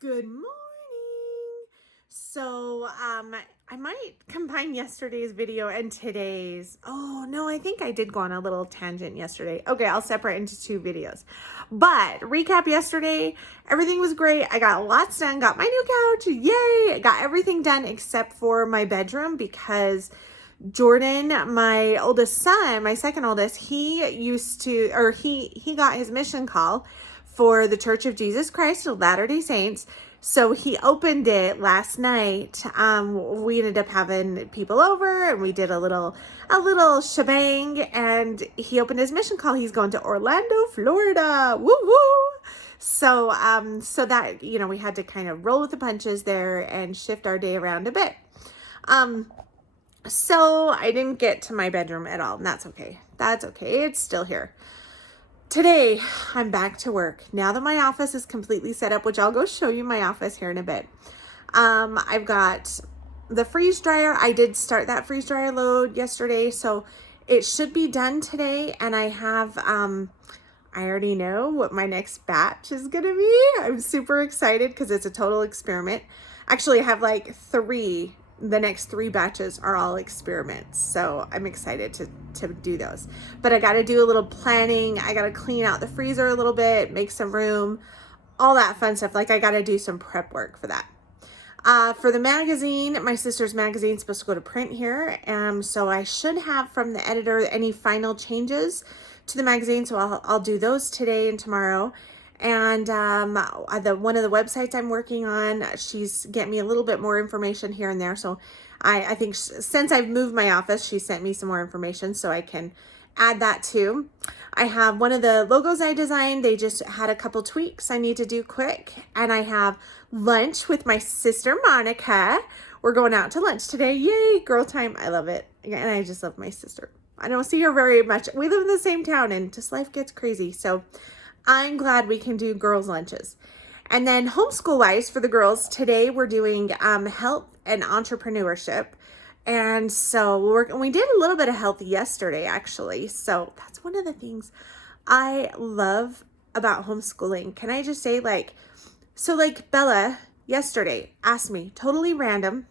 Good morning. I might combine yesterday's video and today's. Oh, no, I think I did go on a little tangent yesterday. Okay, I'll separate into two videos. But recap yesterday, everything was great. I got lots done, got my new couch. Yay! I got everything done except for my bedroom because Jordan, my oldest son, my second oldest, he got his mission call for the Church of Jesus Christ of Latter-day Saints. So he opened it last night. We ended up having people over and we did a little shebang, and he opened his mission call. He's going to Orlando, Florida. Woo woo. So that, we had to kind of roll with the punches there and shift our day around a bit. So I didn't get to my bedroom at all, and that's okay. That's okay. It's still here. Today, I'm back to work. Now that my office is completely set up, which I'll go show you my office here in a bit. I've got the freeze dryer. I did start that freeze dryer load yesterday, so it should be done today. And I have, I already know what my next batch is gonna be. I'm super excited because it's a total experiment. Actually, I have like the next three batches are all experiments. So I'm excited to do those. But I got to do a little planning. I got to clean out the freezer a little bit, make some room, all that fun stuff. Like I got to do some prep work for that. For the magazine, my sister's magazine is supposed to go to print here. So I should have from the editor any final changes to the magazine. So I'll do those today and tomorrow. And one of the websites I'm working on, she's getting me a little bit more information here and there. So I think since I've moved my office, she sent me some more information so I can add that too. I have one of the logos I designed. They just had a couple tweaks I need to do quick. And I have lunch with my sister, Monica. We're going out to lunch today. Yay, girl time. I love it. And I just love my sister. I don't see her very much. We live in the same town and just life gets crazy. So I'm glad we can do girls' lunches. And then homeschool-wise for the girls, today we're doing health and entrepreneurship. And so we did a little bit of health yesterday, actually. So that's one of the things I love about homeschooling. Can I just say, Bella yesterday asked me, totally random.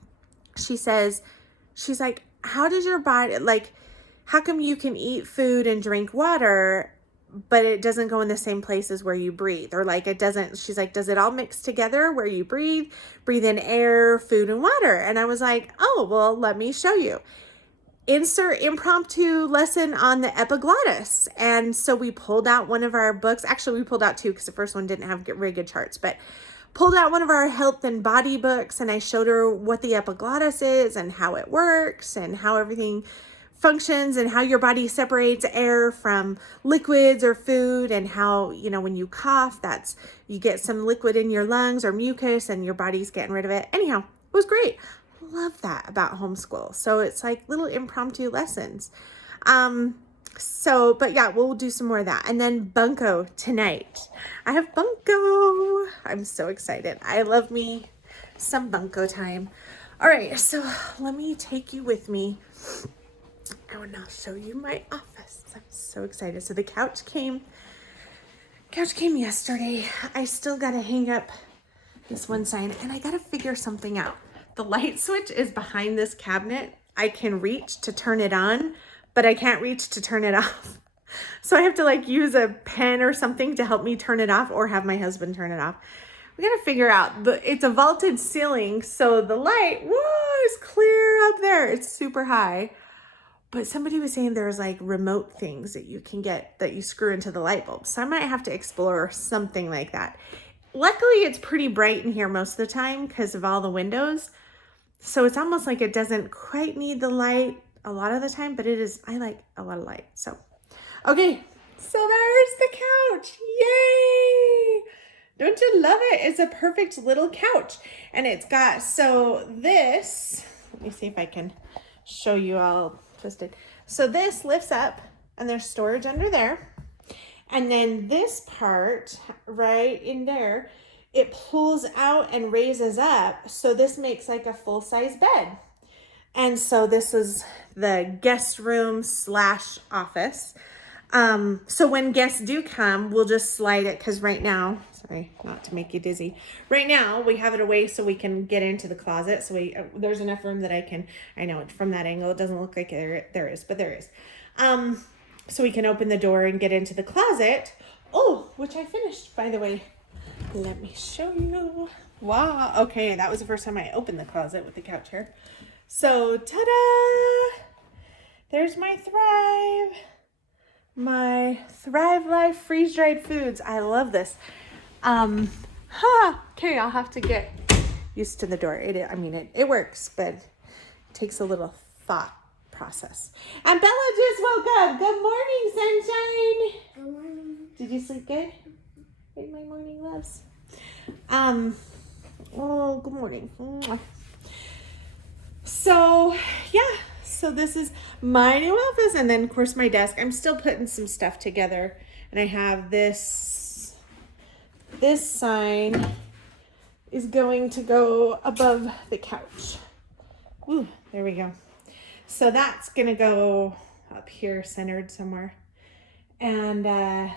She's like, how does your body, how come you can eat food and drink water, but it doesn't go in the same places where you breathe? Or it doesn't, she's like, does it all mix together where you breathe in air, food, and water? And I was like, oh, well, let me show you. Insert impromptu lesson on the epiglottis. And so we pulled out one of our books. Actually, we pulled out two because the first one didn't have very good charts, but pulled out one of our health and body books, and I showed her what the epiglottis is and how it works and how everything functions and how your body separates air from liquids or food, and how, when you cough, you get some liquid in your lungs or mucus and your body's getting rid of it. Anyhow, it was great. Love that about homeschool. So it's like little impromptu lessons. But yeah, we'll do some more of that. And then Bunko tonight. I have Bunko. I'm so excited. I love me some Bunko time. All right, so let me take you with me. Oh, and I'll show you my office. I'm so excited. So the couch came yesterday. I still got to hang up this one sign, and I got to figure something out. The light switch is behind this cabinet. I can reach to turn it on, but I can't reach to turn it off. So I have to use a pen or something to help me turn it off, or have my husband turn it off. We got to figure out it's a vaulted ceiling. So the light, is clear up there. It's super high. But somebody was saying there's remote things that you can get that you screw into the light bulb. So I might have to explore something like that. Luckily, it's pretty bright in here most of the time because of all the windows. So it's almost like it doesn't quite need the light a lot of the time, but I like a lot of light. So, okay. So there's the couch. Yay! Don't you love it? It's a perfect little couch. And it's got, let me see if I can show you all twisted. So this lifts up and there's storage under there. And then this part right in there, it pulls out and raises up. So this makes a full-size bed. And so this is the guest room / office. So when guests do come, we'll just slide it, because right now, Sorry, not to make you dizzy. Right now, we have it away so we can get into the closet. So there's enough room that I know from that angle, it doesn't look like there is, but there is. So we can open the door and get into the closet. Oh, which I finished, by the way. Let me show you. Wow. Okay, that was the first time I opened the closet with the couch here. So, ta-da! There's my Thrive Life freeze-dried foods. I love this. Okay, I'll have to get used to the door. It works, but it takes a little thought process. And Bella just woke up. Good morning, sunshine. Good morning. Did you sleep good? In my morning loves. Oh, good morning. So, yeah. So this is my new office, and then of course my desk. I'm still putting some stuff together, and I have this sign is going to go above the couch. Ooh, there we go. So that's gonna go up here, centered somewhere. And yeah,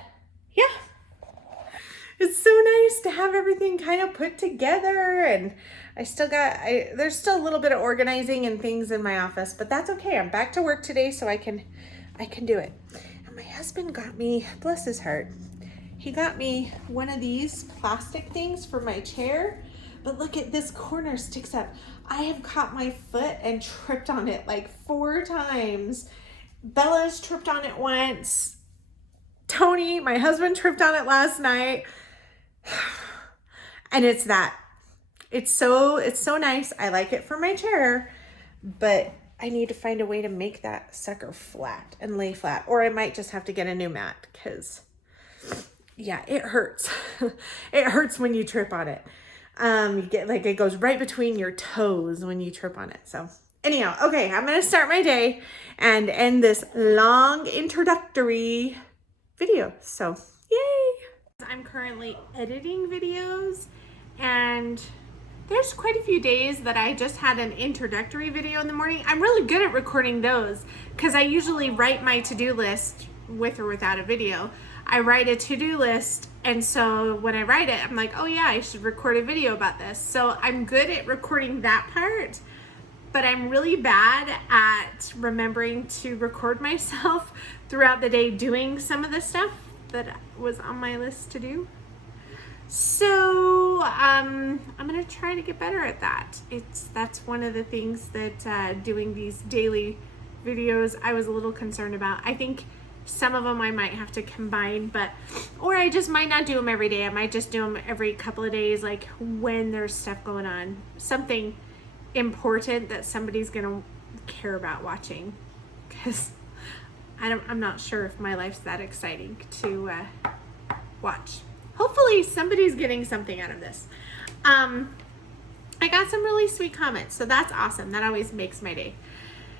it's so nice to have everything kind of put together, and there's still a little bit of organizing and things in my office, but that's okay. I'm back to work today, so I can do it. And my husband got me, bless his heart, he got me one of these plastic things for my chair, but look at this corner sticks up. I have caught my foot and tripped on it like 4 times. Bella's tripped on it once. Tony, my husband, tripped on it last night. And it's so nice. I like it for my chair, but I need to find a way to make that sucker flat and lay flat, or I might just have to get a new mat, because yeah, it hurts. It hurts when you trip on it. You get like, it goes right between your toes when you trip on it. So anyhow, okay, I'm going to start my day and end this long introductory video. So yay. I'm currently editing videos, and there's quite a few days that I just had an introductory video in the morning. I'm really good at recording those because I usually write my to-do list with or without a video. I write a to-do list, and so when I write it, I'm like, oh yeah, I should record a video about this. So I'm good at recording that part, but I'm really bad at remembering to record myself throughout the day doing some of the stuff that was on my list to do. So I'm gonna try to get better at that. That's one of the things that doing these daily videos I was a little concerned about. I think some of them I might have to combine, or I just might not do them every day. I might just do them every couple of days, like when there's stuff going on, something important that somebody's gonna care about watching, because I'm not sure if my life's that exciting to watch. Hopefully somebody's getting something out of this. I got some really sweet comments, so that's awesome. That always makes my day.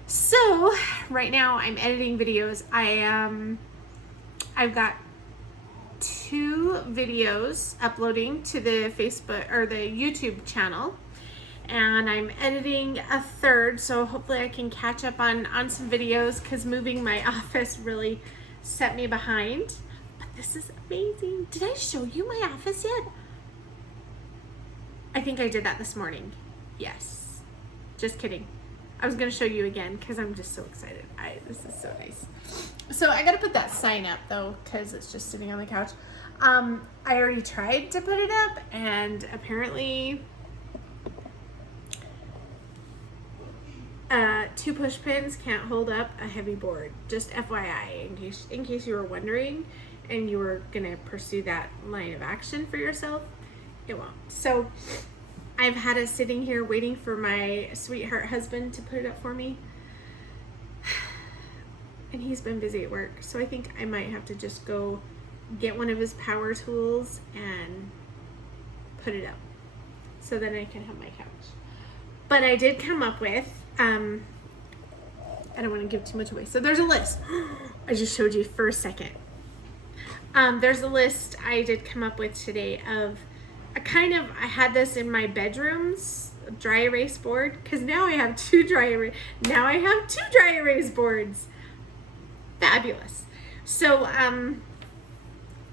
So right now I'm editing videos. I've got 2 videos uploading to the Facebook or the YouTube channel, and I'm editing a 3rd, so hopefully I can catch up on some videos, because moving my office really set me behind. But this is amazing. Did I show you my office yet? I think I did that this morning. Yes. Just kidding. I was going to show you again because I'm just so excited. This is so nice. So I got to put that sign up though, because it's just sitting on the couch. I already tried to put it up, and apparently 2 push pins can't hold up a heavy board. Just FYI, in case you were wondering and you were going to pursue that line of action for yourself, it won't. So I've had it sitting here waiting for my sweetheart husband to put it up for me. And he's been busy at work. So I think I might have to just go get one of his power tools and put it up, so then I can have my couch. But I did come up with, I don't want to give too much away. So there's a list. I just showed you for a second. There's a list I did come up with today of I had this in my bedroom's dry erase board, because now I have 2 dry erase boards. Fabulous. So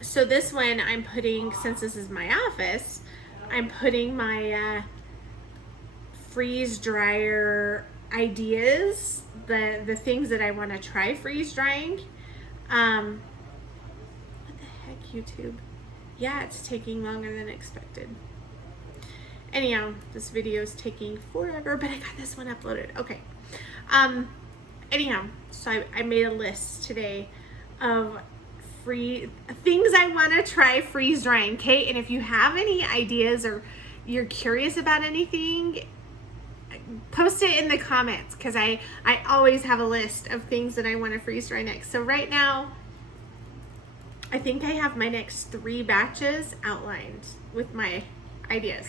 So this one I'm putting, since this is my office, I'm putting my freeze dryer ideas, the things that I want to try freeze drying. What the heck, YouTube? Yeah, it's taking longer than expected. Anyhow, this video is taking forever, but I got this one uploaded. Okay. Anyhow, so I made a list today of things I want to try freeze drying, okay? And if you have any ideas or you're curious about anything, post it in the comments, because I always have a list of things that I want to freeze dry next. So right now, I think I have my next 3 batches outlined with my ideas.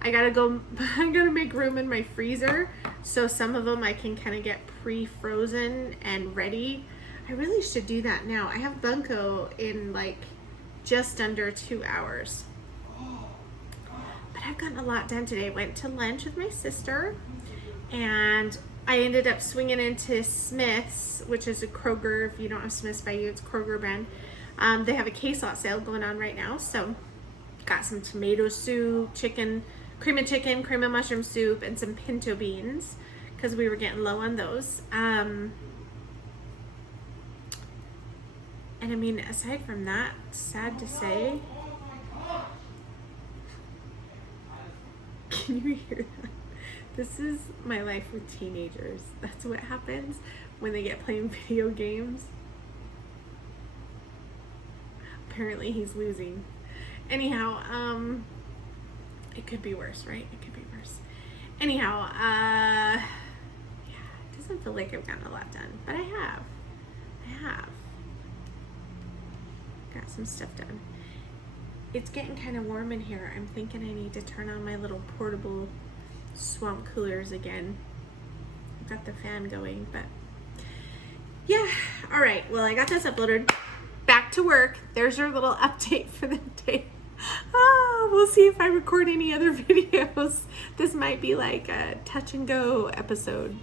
I gotta make room in my freezer, so some of them I can kind of get pre-frozen and ready. I really should do that now. I have Bunko in like just under 2 hours. But I've gotten a lot done today. Went to lunch with my sister, and I ended up swinging into Smith's, which is a Kroger. If you don't have Smith's by you, it's Kroger brand. They have a case lot sale going on right now, so got some tomato soup, cream of mushroom soup, and some pinto beans, because we were getting low on those. And I mean, aside from that, sad to say, can you hear that? This is my life with teenagers. That's what happens when they get playing video games. Apparently he's losing. Anyhow, it could be worse, right? It could be worse. Anyhow, yeah, it doesn't feel like I've gotten a lot done, but I have. Got some stuff done. It's getting kind of warm in here. I'm thinking I need to turn on my little portable swamp coolers again. I've got the fan going, but yeah. All right, well, I got this uploaded. Back to work. There's your little update for the day. We'll see if I record any other videos. This might be like a touch and go episode.